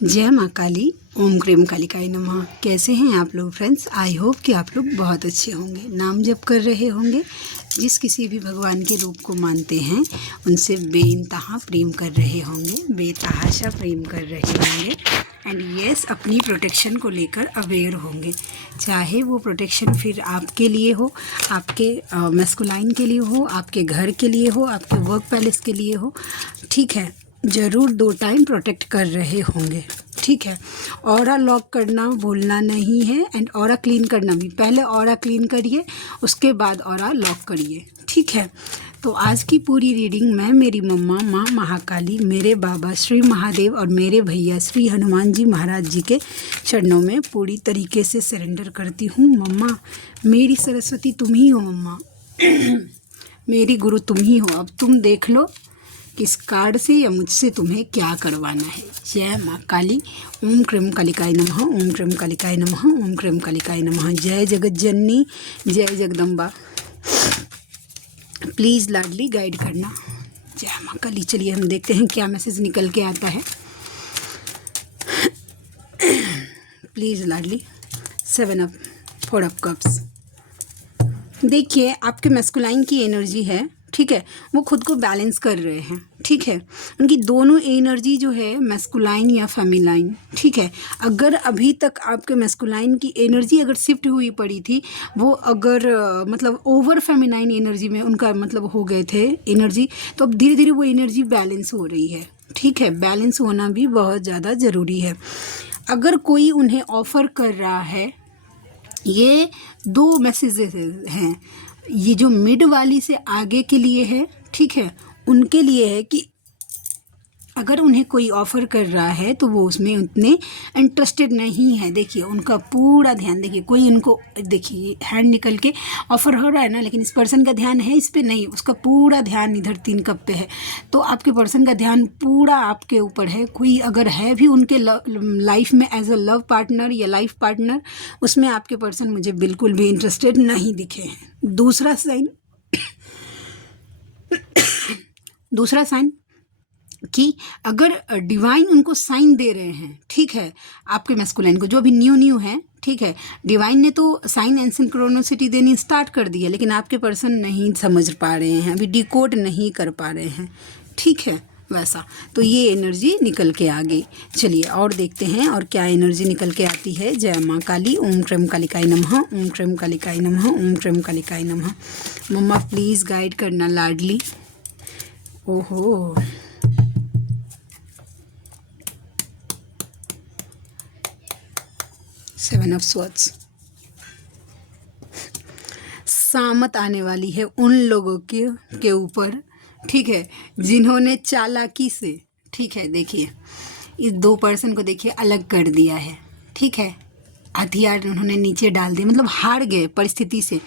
जय माँ काली। ओम क्रीम कालिकाय नमः। कैसे हैं आप लोग फ्रेंड्स? आई होप कि आप लोग बहुत अच्छे होंगे, नाम जप कर रहे होंगे, जिस किसी भी भगवान के रूप को मानते हैं उनसे बेइंतहा प्रेम कर रहे होंगे, बेतहाशा प्रेम कर रहे होंगे एंड यस अपनी प्रोटेक्शन को लेकर अवेयर होंगे। चाहे वो प्रोटेक्शन फिर आपके लिए हो, आपके मैस्कुलाइन के लिए हो, आपके घर के लिए हो, आपके वर्क पैलेस के लिए हो, ठीक है, ज़रूर 2 टाइम प्रोटेक्ट कर रहे होंगे। ठीक है, ऑरा लॉक करना भूलना नहीं है एंड ऑरा क्लीन करना भी। पहले ऑरा क्लीन करिए, उसके बाद ऑरा लॉक करिए। ठीक है, तो आज की पूरी रीडिंग मैं मेरी मम्मा माँ महाकाली, मेरे बाबा श्री महादेव और मेरे भैया श्री हनुमान जी महाराज जी के चरणों में पूरी तरीके से सरेंडर करती हूँ। मम्मा मेरी सरस्वती तुम ही हो, मम्मा मेरी गुरु तुम ही हो। अब तुम देख लो किस कार्ड से या मुझसे तुम्हें क्या करवाना है। जय माँ काली। ओम क्रीम कालिकाय नमः। ओम क्रीम कालिकाय नमः। ओम क्रीम कालिकाय नमः। जय जगत जननी, जय जगदम्बा। प्लीज़ लाडली गाइड करना। जय माँ काली। चलिए हम देखते हैं क्या मैसेज निकल के आता है। Please Ladli. 7 up, 4 of cups. देखिए आपके मैस्कुलाइन की एनर्जी है, ठीक है, वो खुद को बैलेंस कर रहे हैं। ठीक है, उनकी दोनों एनर्जी जो है मैस्कुलाइन या फेमिलाइन, ठीक है, अगर अभी तक आपके मैस्कुलाइन की एनर्जी अगर शिफ्ट हुई पड़ी थी, वो अगर मतलब ओवर फेमिनाइन एनर्जी में उनका मतलब हो गए थे एनर्जी, तो अब धीरे धीरे वो एनर्जी बैलेंस हो रही है। ठीक है, बैलेंस होना भी बहुत ज़्यादा ज़रूरी है। अगर कोई उन्हें ऑफ़र कर रहा है, ये 2 मैसेजेस हैं, ये जो मिड वाली से आगे के लिए है, ठीक है, उनके लिए है कि अगर उन्हें कोई ऑफ़र कर रहा है तो वो उसमें उतने इंटरेस्टेड नहीं है। देखिए उनका पूरा ध्यान, देखिए कोई उनको, देखिए हैंड निकल के ऑफ़र हो रहा है ना, लेकिन इस पर्सन का ध्यान है इस पे नहीं, उसका पूरा ध्यान इधर 3 कप पे है। तो आपके पर्सन का ध्यान पूरा आपके ऊपर है। कोई अगर है भी उनके लाइफ में एज अ लव पार्टनर या लाइफ पार्टनर, उसमें आपके पर्सन मुझे बिल्कुल भी इंटरेस्टेड नहीं दिखे हैं। दूसरा साइन कि अगर डिवाइन उनको साइन दे रहे हैं, ठीक है, आपके मैस्कुलाइन को जो भी न्यू है, ठीक है, डिवाइन ने तो साइन एंड सिंक्रोनिसिटी देनी स्टार्ट कर दी है, लेकिन आपके पर्सन नहीं समझ पा रहे हैं, अभी डिकोड नहीं कर पा रहे हैं। ठीक है, वैसा तो ये एनर्जी निकल के आ गई। चलिए और देखते हैं और क्या एनर्जी निकल के आती है। जय माँ काली। ओम क्रीम कालिकाय नमः। ओम क्रीम कालिकाय नमः। ओम क्रीम कालिकाय नमः। मम्मा प्लीज़ गाइड करना लाडली। ओहो, सेवन ऑफ स्वॉर्ड्स। सामत आने वाली है उन लोगों के ऊपर, ठीक है, जिन्होंने चालाकी से, ठीक है, देखिए इस 2 पर्सन को देखिए अलग कर दिया है। ठीक है, हथियार उन्होंने नीचे डाल दिए, मतलब हार गए परिस्थिति से।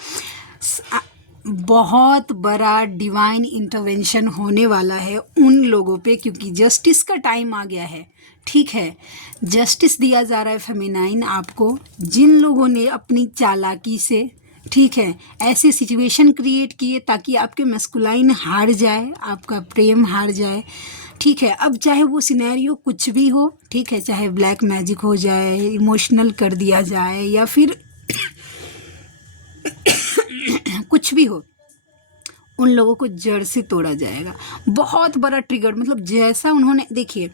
बहुत बड़ा डिवाइन इंटरवेंशन होने वाला है उन लोगों पे, क्योंकि जस्टिस का टाइम आ गया है। ठीक है, जस्टिस दिया जा रहा है फेमिनाइन आपको, जिन लोगों ने अपनी चालाकी से, ठीक है, ऐसे सिचुएशन क्रिएट किए ताकि आपके मैस्कुलाइन हार जाए, आपका प्रेम हार जाए। ठीक है, अब चाहे वो सिनेरियो कुछ भी हो, ठीक है, चाहे ब्लैक मैजिक हो जाए, इमोशनल कर दिया जाए, या फिर कुछ भी हो, उन लोगों को जड़ से तोड़ा जाएगा। बहुत बड़ा ट्रिगर, मतलब जैसा उन्होंने, देखिए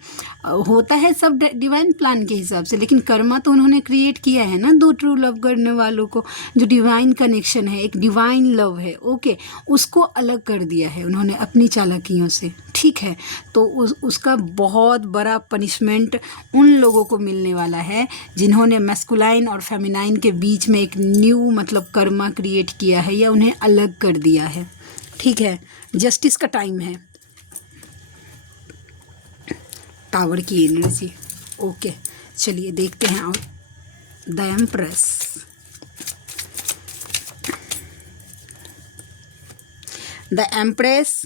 होता है सब डिवाइन प्लान के हिसाब से, लेकिन कर्मा तो उन्होंने क्रिएट किया है ना 2 ट्रू लव करने वालों को, जो डिवाइन कनेक्शन है, एक डिवाइन लव है, ओके, उसको अलग कर दिया है उन्होंने अपनी चालाकियों से। ठीक है, तो उसका बहुत बड़ा पनिशमेंट उन लोगों को मिलने वाला है जिन्होंने मैस्कुलाइन और फेमिनाइन के बीच में एक न्यू मतलब कर्मा क्रिएट किया है या उन्हें अलग कर दिया है। ठीक है, जस्टिस का टाइम है। टावर की एनर्जी, ओके, चलिए देखते हैं। और द एम्प्रेस, द एम्प्रेस,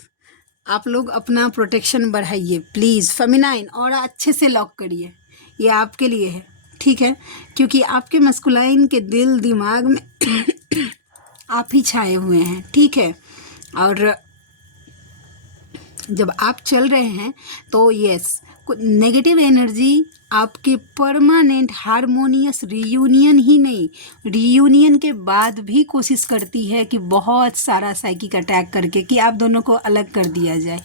आप लोग अपना प्रोटेक्शन बढ़ाइए प्लीज़। फेमिनाइन और अच्छे से लॉक करिए, ये आपके लिए है। ठीक है, क्योंकि आपके मस्कुलाइन के दिल दिमाग में आप ही छाए हुए हैं। ठीक है, और जब आप चल रहे हैं तो यस नेगेटिव एनर्जी आपके परमानेंट हारमोनियस रीयूनियन ही नहीं, रीयूनियन के बाद भी कोशिश करती है कि बहुत सारा साइकिक अटैक करके कि आप दोनों को अलग कर दिया जाए।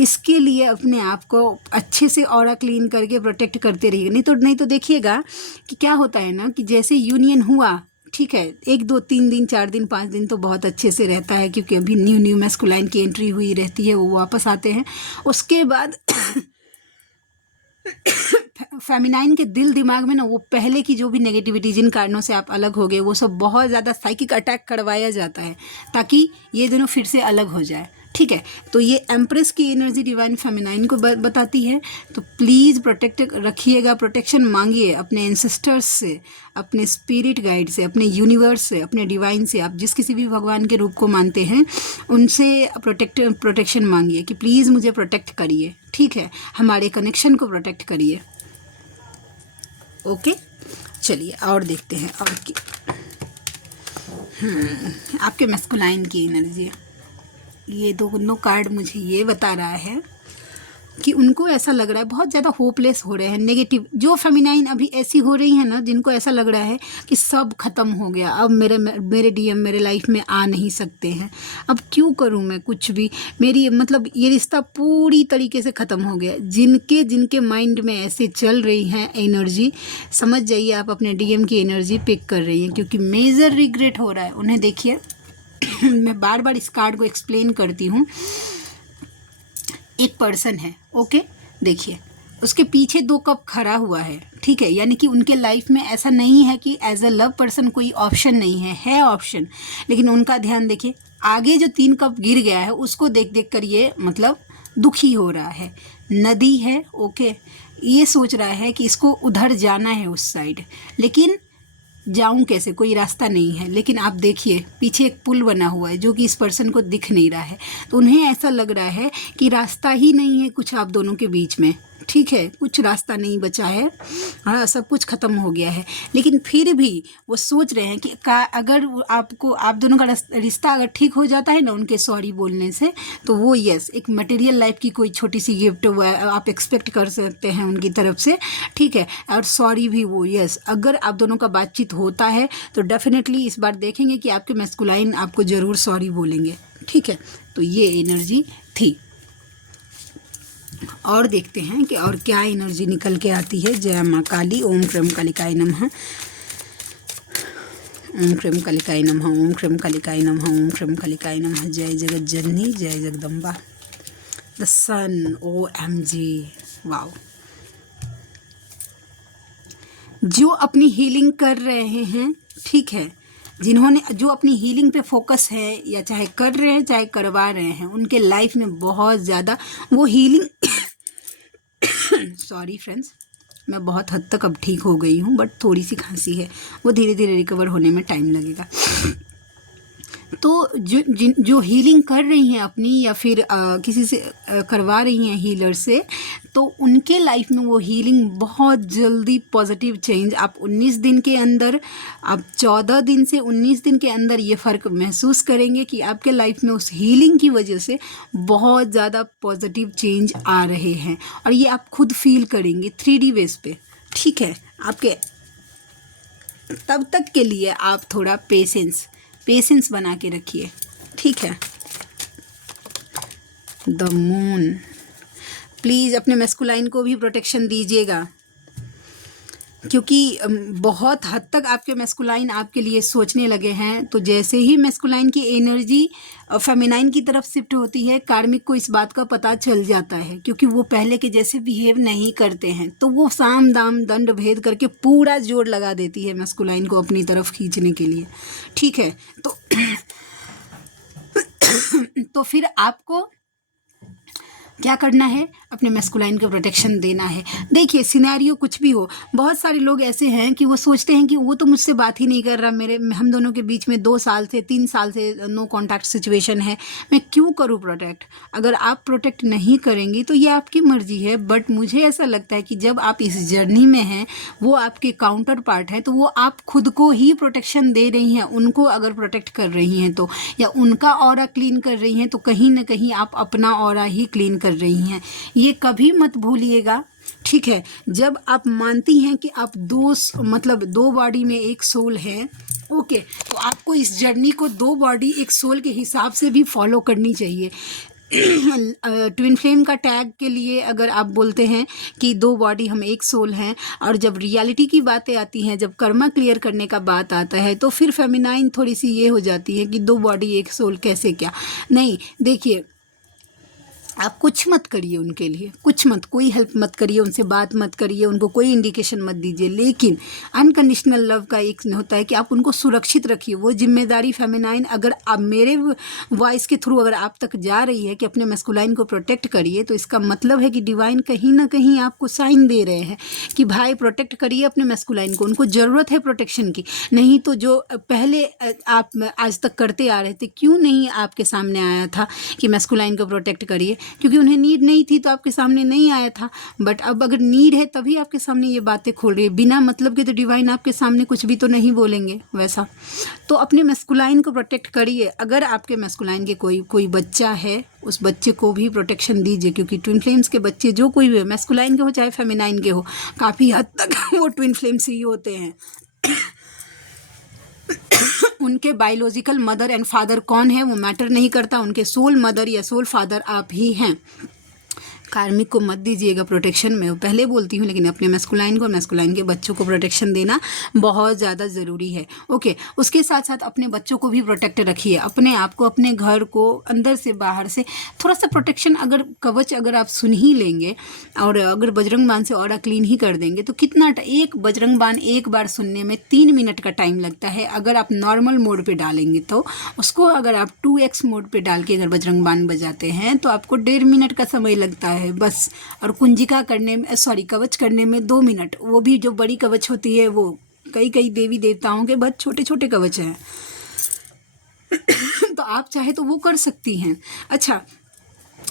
इसके लिए अपने आप को अच्छे से ऑरा क्लीन करके प्रोटेक्ट करते रहिए। नहीं तो देखिएगा कि क्या होता है ना कि जैसे यूनियन हुआ, ठीक है, 1 2 3 दिन 4 दिन 5 दिन तो बहुत अच्छे से रहता है, क्योंकि अभी न्यू मैस्कुलाइन की एंट्री हुई रहती है, वो वापस आते हैं। उसके बाद फेमिनाइन के दिल दिमाग में ना वो पहले की जो भी नेगेटिविटी, जिन कारणों से आप अलग हो गए, वो सब बहुत ज़्यादा साइकिक अटैक करवाया जाता है ताकि ये दोनों फिर से अलग हो जाए। ठीक है, तो ये एम्प्रेस की एनर्जी डिवाइन फेमिनाइन को बताती है। तो प्लीज़ प्रोटेक्ट रखिएगा, प्रोटेक्शन मांगिए अपने एंसेस्टर्स से, अपने स्पिरिट गाइड से, अपने यूनिवर्स से, अपने डिवाइन से। आप जिस किसी भी भगवान के रूप को मानते हैं उनसे प्रोटेक्शन मांगिए कि प्लीज़ मुझे प्रोटेक्ट करिए। ठीक है, हमारे कनेक्शन को प्रोटेक्ट करिए। ओके, चलिए और देखते हैं और की आपके मैस्कुलाइन की एनर्जी। ये दोनों कार्ड मुझे ये बता रहा है कि उनको ऐसा लग रहा है बहुत ज़्यादा होपलेस हो रहे हैं। नेगेटिव जो फेमिनाइन अभी ऐसी हो रही है ना, जिनको ऐसा लग रहा है कि सब खत्म हो गया, अब मेरे डीएम मेरे लाइफ में आ नहीं सकते हैं, अब क्यों करूं मैं कुछ भी, मेरी मतलब ये रिश्ता पूरी तरीके से ख़त्म हो गया। जिनके माइंड में ऐसे चल रही हैं एनर्जी, समझ जाइए आप अपने डीएम की एनर्जी पिक कर रही हैं, क्योंकि मेजर रिग्रेट हो रहा है उन्हें। देखिए मैं बार बार इस कार्ड को एक्सप्लेन करती हूँ। एक पर्सन है, ओके, देखिए उसके पीछे 2 कप खड़ा हुआ है, ठीक है, यानी कि उनके लाइफ में ऐसा नहीं है कि एज अ लव पर्सन कोई ऑप्शन नहीं है ऑप्शन, लेकिन उनका ध्यान देखिए आगे जो 3 कप गिर गया है उसको देख कर ये मतलब दुखी हो रहा है। नदी है, ओके, ये सोच रहा है कि इसको उधर जाना है उस साइड, लेकिन जाऊं कैसे, कोई रास्ता नहीं है। लेकिन आप देखिए पीछे एक पुल बना हुआ है जो कि इस पर्सन को दिख नहीं रहा है, तो उन्हें ऐसा लग रहा है कि रास्ता ही नहीं है कुछ आप दोनों के बीच में। ठीक है, कुछ रास्ता नहीं बचा है, हाँ, सब कुछ ख़त्म हो गया है। लेकिन फिर भी वो सोच रहे हैं कि अगर आपको आप दोनों का रिश्ता अगर ठीक हो जाता है ना उनके सॉरी बोलने से, तो वो यस एक मटेरियल लाइफ की कोई छोटी सी गिफ्ट आप एक्सपेक्ट कर सकते हैं उनकी तरफ से। ठीक है, और सॉरी भी वो यस, अगर आप दोनों का बातचीत होता है तो डेफिनेटली इस बार देखेंगे कि आपके मैस्कुलाइन आपको ज़रूर सॉरी बोलेंगे। ठीक है, तो ये एनर्जी थी। और देखते हैं कि और क्या एनर्जी निकल के आती है। जय माँ काली, ओम क्रम कालिकाय नमः, ओम क्रम कालिकाय नमः, ओम क्रम कालिकाय नमः, ओम क्रम कालिकाय नमः। जय जगत जननी, जय Jagdamba. The sun, OMG, wow. जो अपनी हीलिंग कर रहे हैं, ठीक है, जिन्होंने जो अपनी हीलिंग पे फोकस है, या चाहे कर रहे हैं चाहे करवा रहे हैं, उनके लाइफ में बहुत ज़्यादा वो हीलिंग सॉरी फ्रेंड्स, मैं बहुत हद तक अब ठीक हो गई हूँ, बट थोड़ी सी खांसी है, वो धीरे धीरे रिकवर होने में टाइम लगेगा। तो जो हीलिंग कर रही हैं अपनी, या फिर किसी से करवा रही हैं हीलर से, तो उनके लाइफ में वो हीलिंग बहुत जल्दी पॉजिटिव चेंज, आप 19 दिन के अंदर, आप 14 दिन से 19 दिन के अंदर ये फ़र्क महसूस करेंगे कि आपके लाइफ में उस हीलिंग की वजह से बहुत ज़्यादा पॉजिटिव चेंज आ रहे हैं, और ये आप खुद फील करेंगे 3D बेस पे। ठीक है, आपके तब तक के लिए आप थोड़ा पेशेंस बना के रखिए। ठीक है, द मून, प्लीज़ अपने मैस्कुलाइन को भी प्रोटेक्शन दीजिएगा, क्योंकि बहुत हद तक आपके मैस्कुलाइन आपके लिए सोचने लगे हैं। तो जैसे ही मैस्कुलाइन की एनर्जी फेमिनाइन की तरफ शिफ्ट होती है, कार्मिक को इस बात का पता चल जाता है, क्योंकि वो पहले के जैसे बिहेव नहीं करते हैं, तो वो साम दाम दंड भेद करके पूरा जोर लगा देती है मैस्कुलाइन को अपनी तरफ खींचने के लिए। ठीक है, तो फिर आपको क्या करना है, अपने मैस्कुलाइन को प्रोटेक्शन देना है। देखिए सिनेरियो कुछ भी हो, बहुत सारे लोग ऐसे हैं कि वो सोचते हैं कि वो तो मुझसे बात ही नहीं कर रहा, हम दोनों के बीच में 2 साल से 3 साल से नो कॉन्टैक्ट सिचुएशन है, मैं क्यों करूँ प्रोटेक्ट। अगर आप प्रोटेक्ट नहीं करेंगी तो ये आपकी मर्जी है, बट मुझे ऐसा लगता है कि जब आप इस जर्नी में हैं, वो आपके काउंटर पार्ट है, तो वो आप खुद को ही प्रोटेक्शन दे रही हैं। उनको अगर प्रोटेक्ट कर रही हैं तो, या उनका ऑरा क्लीन कर रही हैं, तो कहीं ना कहीं आप अपना ऑरा ही क्लीन कर रही हैं। ये कभी मत भूलिएगा ठीक है, जब आप मानती हैं कि आप मतलब दो बॉडी में एक सोल है, ओके, तो आपको इस जर्नी को दो बॉडी एक सोल के हिसाब से भी फॉलो करनी चाहिए। ट्विन फ्लेम का टैग के लिए अगर आप बोलते हैं कि दो बॉडी हम एक सोल हैं, और जब रियलिटी की बातें आती हैं, जब कर्मा क्लियर करने का बात आता है, तो फिर फेमिनाइन थोड़ी सी ये हो जाती है कि दो बॉडी एक सोल कैसे, क्या नहीं। देखिए, आप कुछ मत करिए उनके लिए, कुछ मत, कोई हेल्प मत करिए, उनसे बात मत करिए, उनको कोई इंडिकेशन मत दीजिए, लेकिन अनकंडीशनल लव का एक होता है कि आप उनको सुरक्षित रखिए। वो जिम्मेदारी फेमिनाइन, अगर आप मेरे वॉइस के थ्रू अगर आप तक जा रही है कि अपने मैस्कुलाइन को प्रोटेक्ट करिए, तो इसका मतलब है कि डिवाइन कहीं ना कहीं आपको साइन दे रहे हैं कि भाई प्रोटेक्ट करिए अपने मैस्कुलाइन को, उनको ज़रूरत है प्रोटेक्शन की। नहीं तो जो पहले आप आज तक करते आ रहे थे, क्यों नहीं आपके सामने आया था कि मैस्कुलाइन को प्रोटेक्ट करिए? क्योंकि उन्हें नीड नहीं थी तो आपके सामने नहीं आया था। बट अब अगर नीड है तभी आपके सामने ये बातें खोल रही है। बिना मतलब के तो डिवाइन आपके सामने कुछ भी तो नहीं बोलेंगे वैसा। तो अपने मैस्कुलाइन को प्रोटेक्ट करिए। अगर आपके मैस्कुलाइन के कोई बच्चा है, उस बच्चे को भी प्रोटेक्शन दीजिए, क्योंकि ट्विन फ्लेम्स के बच्चे जो कोई भी हो, मैस्कुलाइन के हो चाहे फेमिनाइन के हो, काफ़ी हद तक वो ट्विन फ्लेम्स ही होते हैं। उनके बायोलॉजिकल मदर एंड फादर कौन है वो मैटर नहीं करता, उनके सोल मदर या सोल फादर आप ही हैं। कार्मिक को मत दीजिएगा प्रोटेक्शन, मैं पहले बोलती हूँ, लेकिन अपने मैस्कुलाइन को, मैस्कुलाइन के बच्चों को प्रोटेक्शन देना बहुत ज़्यादा ज़रूरी है। ओके, उसके साथ साथ अपने बच्चों को भी प्रोटेक्ट रखिए, अपने आप को, अपने घर को, अंदर से बाहर से थोड़ा सा प्रोटेक्शन। अगर कवच अगर आप सुन ही लेंगे और अगर बजरंग बाण से ऑरा क्लीन ही कर देंगे, तो कितना एक बजरंग बाण एक बार सुनने में 3 मिनट का टाइम लगता है। अगर आप नॉर्मल मोड पे डालेंगे तो उसको, अगर आप 2x मोड पे डाल के अगर बजरंग बाण बजाते हैं तो आपको 1.5 मिनट का समय लगता है बस। और कुंजिका करने में, सॉरी, कवच करने में 2 मिनट, वो भी जो बड़ी कवच होती है, वो कई देवी देवताओं के बहुत छोटे छोटे कवच हैं। तो आप चाहे तो वो कर सकती हैं। अच्छा,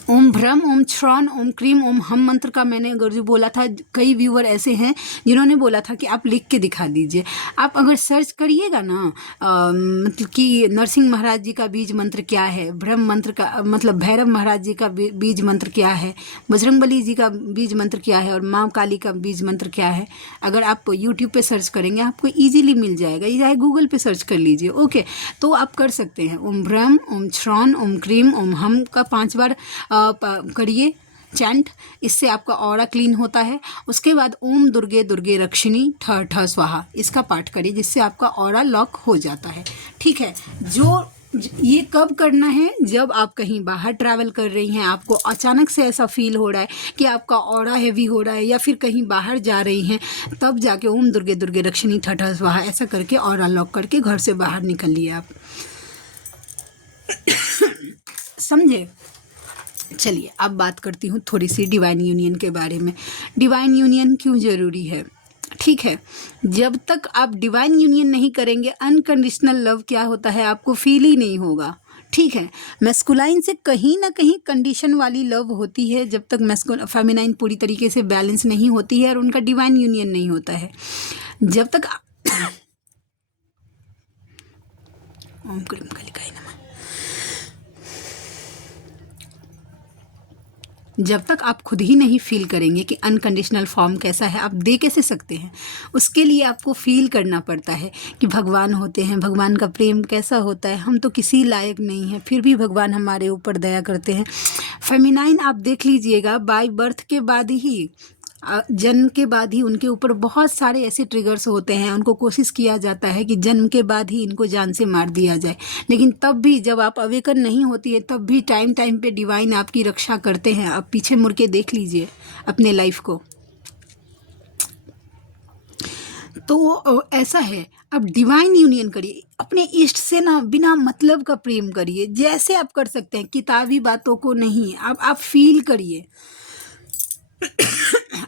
ओम भ्रम, ओम श्रवण, ओम क्रीम, ओम हम मंत्र का मैंने अगर जो बोला था, कई व्यूअर ऐसे हैं जिन्होंने बोला था कि आप लिख के दिखा दीजिए। आप अगर सर्च करिएगा ना, मतलब कि नरसिंह महाराज जी का बीज मंत्र क्या है, ब्रह्म मंत्र का मतलब भैरव महाराज जी का बीज मंत्र क्या है, बजरंगबली जी का बीज मंत्र क्या है, और माँ काली का बीज मंत्र क्या है, अगर आप यूट्यूब पे सर्च करेंगे आपको ईजिली मिल जाएगा, या गूगल पे सर्च कर लीजिए। ओके, तो आप कर सकते हैं। ओम ब्रह्म, ओम श्रवण, ओम क्रीम, ओम हम का 5 बार करिए चैंट, इससे आपका ऑरा क्लीन होता है। उसके बाद ओम दुर्गे दुर्गे रक्षिणी ठ ठ स्वाहा, इसका पाठ करिए, जिससे आपका ऑरा लॉक हो जाता है। ठीक है, ये कब करना है? जब आप कहीं बाहर ट्रैवल कर रही हैं, आपको अचानक से ऐसा फील हो रहा है कि आपका ऑरा हैवी हो रहा है, या फिर कहीं बाहर जा रही हैं, तब जाके ओम दुर्गे दुर्गे रक्षिणी ठ ठ स्वाहा ऐसा करके ऑरा लॉक करके घर से बाहर निकलिए आप। समझे? चलिए, अब बात करती हूँ थोड़ी सी डिवाइन यूनियन के बारे में। डिवाइन यूनियन क्यों ज़रूरी है? ठीक है, जब तक आप डिवाइन यूनियन नहीं करेंगे, अनकंडीशनल लव क्या होता है आपको फील ही नहीं होगा। ठीक है, मैस्कुलाइन से कहीं ना कहीं कंडीशन वाली लव होती है, जब तक फेमिनाइन पूरी तरीके से बैलेंस नहीं होती है और उनका डिवाइन यूनियन नहीं होता है। जब तक ओम क्रीम कालिकाय नमः। जब तक आप खुद ही नहीं फील करेंगे कि अनकंडीशनल फॉर्म कैसा है, आप दे कैसे सकते हैं? उसके लिए आपको फील करना पड़ता है कि भगवान होते हैं, भगवान का प्रेम कैसा होता है। हम तो किसी लायक नहीं हैं, फिर भी भगवान हमारे ऊपर दया करते हैं। फेमिनाइन आप देख लीजिएगा, बाय बर्थ के बाद ही, जन्म के बाद ही उनके ऊपर बहुत सारे ऐसे ट्रिगर्स होते हैं। उनको कोशिश किया जाता है कि जन्म के बाद ही इनको जान से मार दिया जाए, लेकिन तब भी जब आप अवेकन नहीं होती है, तब भी टाइम टाइम पे डिवाइन आपकी रक्षा करते हैं। आप पीछे मुड़ के देख लीजिए अपने लाइफ को। तो ऐसा है, अब डिवाइन यूनियन करिए, अपने इष्ट से ना बिना मतलब का प्रेम करिए, जैसे आप कर सकते हैं, किताबी बातों को नहीं। अब आप फील करिए,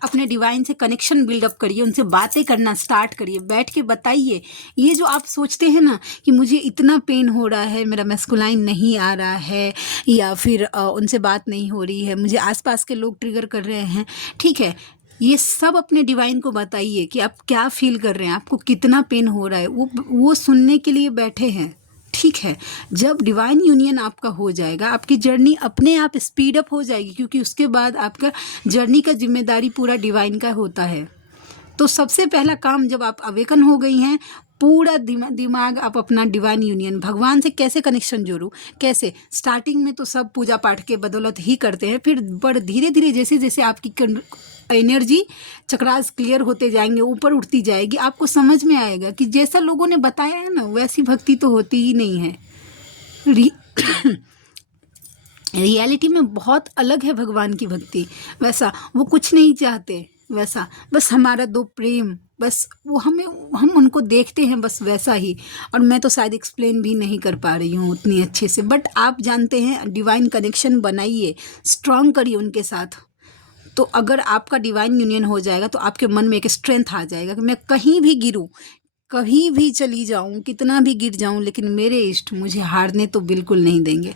अपने डिवाइन से कनेक्शन बिल्डअप करिए, उनसे बातें करना स्टार्ट करिए, बैठ के बताइए। ये जो आप सोचते हैं ना कि मुझे इतना पेन हो रहा है, मेरा मैस्कुलाइन नहीं आ रहा है, या फिर उनसे बात नहीं हो रही है, मुझे आसपास के लोग ट्रिगर कर रहे हैं, ठीक है, ये सब अपने डिवाइन को बताइए कि आप क्या फील कर रहे हैं, आपको कितना पेन हो रहा है। वो सुनने के लिए बैठे हैं, ठीक है, जब डिवाइन यूनियन आपका हो जाएगा, आपकी जर्नी अपने आप स्पीड अप हो जाएगी, क्योंकि उसके बाद आपका जर्नी का जिम्मेदारी पूरा डिवाइन का होता है। तो सबसे पहला काम, जब आप अवेकन हो गई हैं, पूरा दिमाग आप अपना डिवाइन यूनियन, भगवान से कैसे कनेक्शन जोड़ूं, कैसे। स्टार्टिंग में तो सब पूजा पाठ के बदौलत ही करते हैं, फिर बड़ धीरे धीरे जैसे जैसे आपकी एनर्जी चक्रास क्लियर होते जाएंगे, ऊपर उठती जाएगी, आपको समझ में आएगा कि जैसा लोगों ने बताया है ना, वैसी भक्ति तो होती ही नहीं है। रियलिटी में बहुत अलग है भगवान की भक्ति। वैसा वो कुछ नहीं चाहते, वैसा बस हमारा दो प्रेम, बस वो हम उनको देखते हैं, बस वैसा ही। और मैं तो शायद एक्सप्लेन भी नहीं कर पा रही हूँ उतनी अच्छे से, बट आप जानते हैं, डिवाइन कनेक्शन बनाइए, स्ट्रांग करिए उनके साथ। तो अगर आपका डिवाइन यूनियन हो जाएगा तो आपके मन में एक स्ट्रेंथ आ जाएगा कि मैं कहीं भी गिरूं, कहीं भी चली जाऊं, कितना भी गिर जाऊं, लेकिन मेरे इष्ट मुझे हारने तो बिल्कुल नहीं देंगे।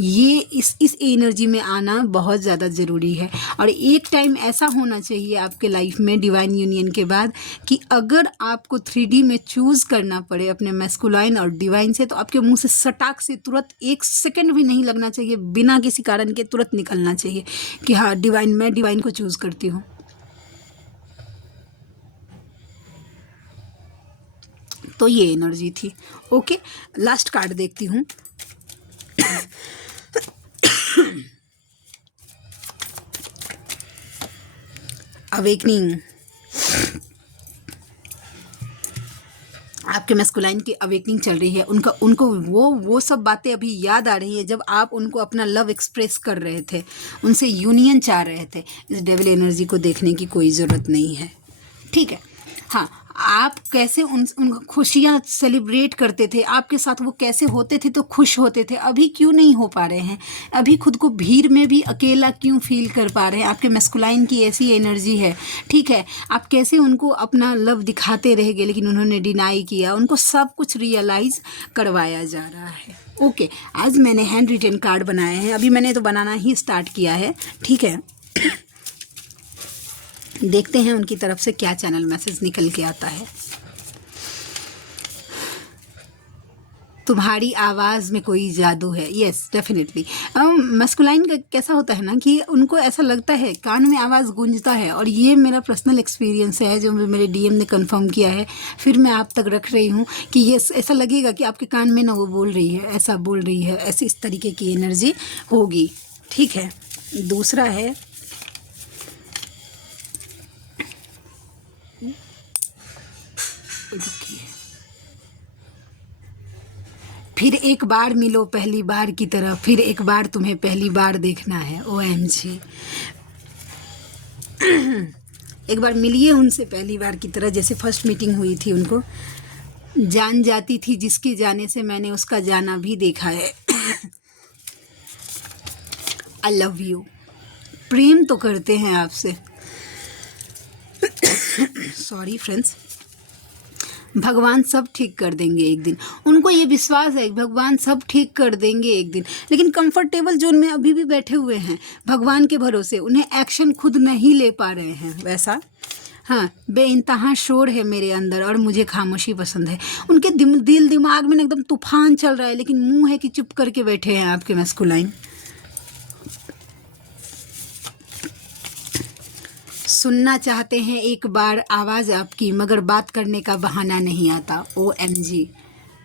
ये इस एनर्जी में आना बहुत ज़्यादा ज़रूरी है। और एक टाइम ऐसा होना चाहिए आपके लाइफ में डिवाइन यूनियन के बाद कि अगर आपको 3D में चूज़ करना पड़े अपने मैस्कुलाइन और डिवाइन से, तो आपके मुंह से सटाक से तुरंत 1 सेकंड भी नहीं लगना चाहिए, बिना किसी कारण के तुरंत निकलना चाहिए कि हाँ डिवाइन, मैं डिवाइन को चूज़ करती हूँ। तो ये एनर्जी थी। ओके, लास्ट कार्ड देखती हूँ। अवेकनिंग, आपके मैस्कुलाइन की अवेकनिंग चल रही है। उनको वो सब बातें अभी याद आ रही है जब आप उनको अपना लव एक्सप्रेस कर रहे थे, उनसे यूनियन चाह रहे थे। इस डेविल एनर्जी को देखने की कोई ज़रूरत नहीं है, ठीक है। हाँ, आप कैसे उन खुशियाँ सेलिब्रेट करते थे, आपके साथ वो कैसे होते थे तो खुश होते थे, अभी क्यों नहीं हो पा रहे हैं? अभी खुद को भीड़ में भी अकेला क्यों फील कर पा रहे हैं? आपके मैस्कुलाइन की ऐसी एनर्जी है, ठीक है। आप कैसे उनको अपना लव दिखाते रह गए, लेकिन उन्होंने डिनाई किया, उनको सब कुछ रियलाइज़ करवाया जा रहा है। ओके, आज मैंने हैंड रिटन कार्ड बनाए हैं, अभी मैंने तो बनाना ही स्टार्ट किया है, ठीक है। देखते हैं उनकी तरफ से क्या चैनल मैसेज निकल के आता है। तुम्हारी आवाज़ में कोई जादू है, यस डेफिनेटली। मस्कुलाइन का कैसा होता है ना कि उनको ऐसा लगता है, कान में आवाज़ गूंजता है, और ये मेरा पर्सनल एक्सपीरियंस है जो मेरे डीएम ने कंफर्म किया है, फिर मैं आप तक रख रही हूँ कि ये ऐसा लगेगा कि आपके कान में ना वो बोल रही है, ऐसा बोल रही है, ऐसी इस तरीके की एनर्जी होगी, ठीक है। दूसरा है फिर एक बार मिलो पहली बार की तरह, फिर एक बार तुम्हें पहली बार देखना है। OMG, एक बार मिलिए उनसे पहली बार की तरह, जैसे फर्स्ट मीटिंग हुई थी उनको। जान जाती थी जिसके जाने से मैंने उसका जाना भी देखा है। आई लव यू, प्रेम तो करते हैं आपसे। सॉरी फ्रेंड्स, भगवान सब ठीक कर देंगे एक दिन, उनको ये विश्वास है भगवान सब ठीक कर देंगे एक दिन, लेकिन कंफर्टेबल जोन में अभी भी बैठे हुए हैं भगवान के भरोसे, उन्हें एक्शन खुद नहीं ले पा रहे हैं वैसा। हाँ, बेइंतहा शोर है मेरे अंदर और मुझे खामोशी पसंद है। उनके दिल दिमाग में एकदम तूफान चल रहा है, लेकिन मुंह है कि चुप करके बैठे हैं आपके मैस्कुलाइन। सुनना चाहते हैं एक बार आवाज़ आपकी, मगर बात करने का बहाना नहीं आता। OMG,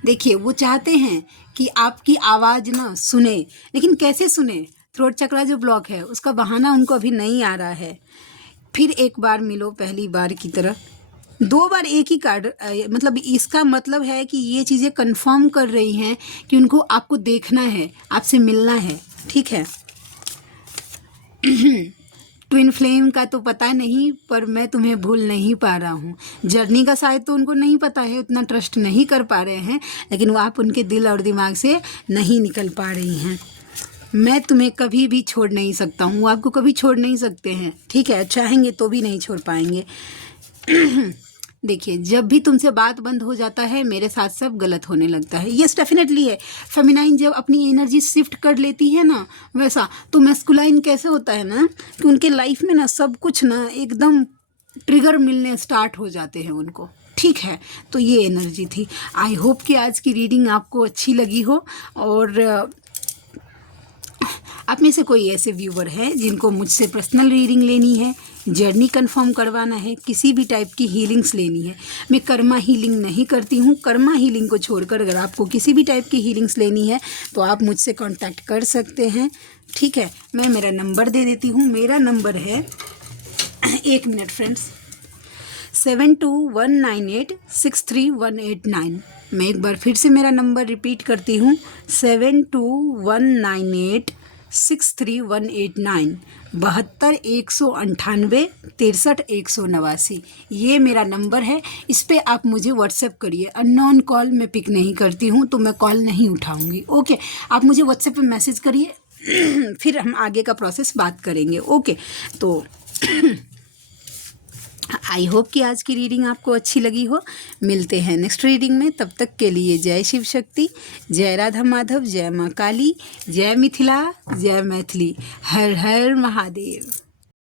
देखिए वो चाहते हैं कि आपकी आवाज़ ना सुने, लेकिन कैसे सुने? थ्रोट चक्रा जो ब्लॉक है उसका बहाना उनको अभी नहीं आ रहा है। फिर एक बार मिलो पहली बार की तरह, 2 बार एक ही कार्ड, मतलब इसका मतलब है कि ये चीज़ें कंफर्म कर रही हैं कि उनको आपको देखना है, आपसे मिलना है, ठीक है। ट्विन फ्लेम का तो पता नहीं, पर मैं तुम्हें भूल नहीं पा रहा हूँ। जर्नी का शायद तो उनको नहीं पता है, उतना ट्रस्ट नहीं कर पा रहे हैं, लेकिन वो आप उनके दिल और दिमाग से नहीं निकल पा रही हैं। मैं तुम्हें कभी भी छोड़ नहीं सकता हूँ, वो आपको कभी छोड़ नहीं सकते हैं, ठीक है। चाहेंगे तो भी नहीं छोड़ पाएंगे। देखिए, जब भी तुमसे बात बंद हो जाता है मेरे साथ सब गलत होने लगता है। यस डेफिनेटली है, फेमिनाइन जब अपनी एनर्जी शिफ्ट कर लेती है ना वैसा, तो मैस्कुलाइन कैसे होता है ना कि उनके लाइफ में ना सब कुछ ना एकदम ट्रिगर मिलने स्टार्ट हो जाते हैं उनको। ठीक है, तो ये एनर्जी थी। आई होप कि आज की रीडिंग आपको अच्छी लगी हो। और आप में से कोई ऐसे व्यूवर हैं जिनको मुझसे पर्सनल रीडिंग लेनी है, जर्नी कंफर्म करवाना है, किसी भी टाइप की हीलिंग्स लेनी है। मैं कर्मा हीलिंग नहीं करती हूँ। कर्मा हीलिंग को छोड़कर अगर आपको किसी भी टाइप की हीलिंग्स लेनी है तो आप मुझसे कांटेक्ट कर सकते हैं। ठीक है, मैं मेरा नंबर दे देती हूँ। मेरा नंबर है 1 मिनट फ्रेंड्स, 7219863189। मैं एक बार फिर से मेरा नंबर रिपीट करती हूँ, 7219863189, 72-198-63-189। ये मेरा नंबर है। इस पर आप मुझे व्हाट्सएप करिए। अननोन कॉल मैं पिक नहीं करती हूँ, तो मैं कॉल नहीं उठाऊँगी। ओके, आप मुझे व्हाट्सएप पे मैसेज करिए, फिर हम आगे का प्रोसेस बात करेंगे। ओके, तो आई होप कि आज की रीडिंग आपको अच्छी लगी हो। मिलते हैं नेक्स्ट रीडिंग में, तब तक के लिए जय शिव शक्ति, जय राधा माधव, जय माँ काली, जय मिथिला, जय मैथिली, हर हर महादेव।